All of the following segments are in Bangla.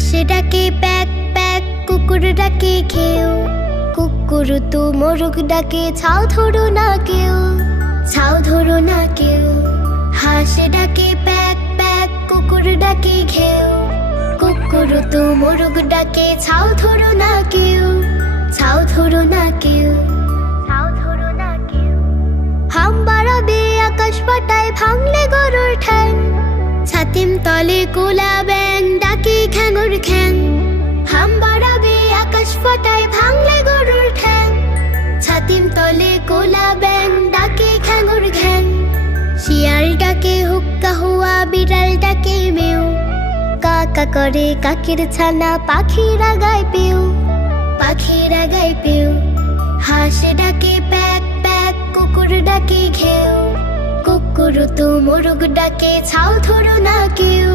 হাঁস ডাকে প্যাক প্যাক, কুকুর ডাকে ঘেউ, কুকুর তো মোরগ ডাকে ছাও ধরো না কেউ, ছাও ধরো না কেউ। হাঁস ডাকে প্যাক প্যাক, কুকুর ডাকে ঘেউ, কুকুর তো মোরগ ডাকে ছাও ধরো না কেউ, ছাও ধরো না কেউ, ছাও ধরো না কেউ। হাম বাড়াবে আকাশ পাতায় ভাঙলে গরুর ঠ্যাং, ছাতিম তলে কোলা ব্যাং ডাকে খ্যাঙুর খ্যাং। হাম বাড়াবে আকাশ পাতায় ভাঙলে গরুর ঠ্যাং, ছাতিম তলে কোলা ব্যাং ডাকে খ্যাঙুর খ্যাং। শিয়াল ডাকে হুক্কা হুয়া, বিড়াল ডাকে মেউ, কাকা করে কাকের ছানা পাখিরা গায় পেউ, পাখিরা গায় পেউ। হাঁস ডাকে প্যাক প্যাক, কুকুর ডাকে ঘেউ, কুকুর তো মোরগ ডাকে ছাও ধরো না কেউ,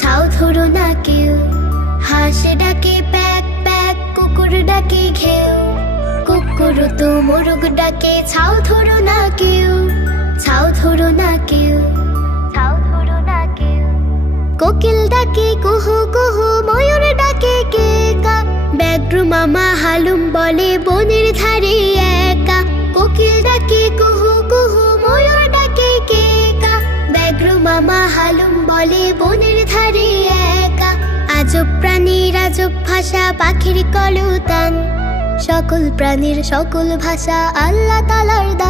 ছাও ধরো না কেউ। হাঁস ডাকে প্যাক প্যাক, কুকুর ডাকে ঘেউ, কুকুর তো মোরগ ডাকে ছাও ধরো না কেউ, ছাও ধরো না কেউ, ছাও ধরো না কেউ। কোকিল ডাকে কুহু কুহু, ময়ূর ডাকে কে কা, ব্যাঘ্র মামা হালুম বলে বনের ধারে একা। কোকিল ডাকে কুহু কুহু, ময়ূর ডাকে কে কা, ব্যাঘ্র মামা হালুম বলে বনের ধারে একা। আজব প্রাণীর আজব ভাষা, পাখির কলতান, সকল প্রাণীর সকল ভাষা আল্লাহ তাআলার দান।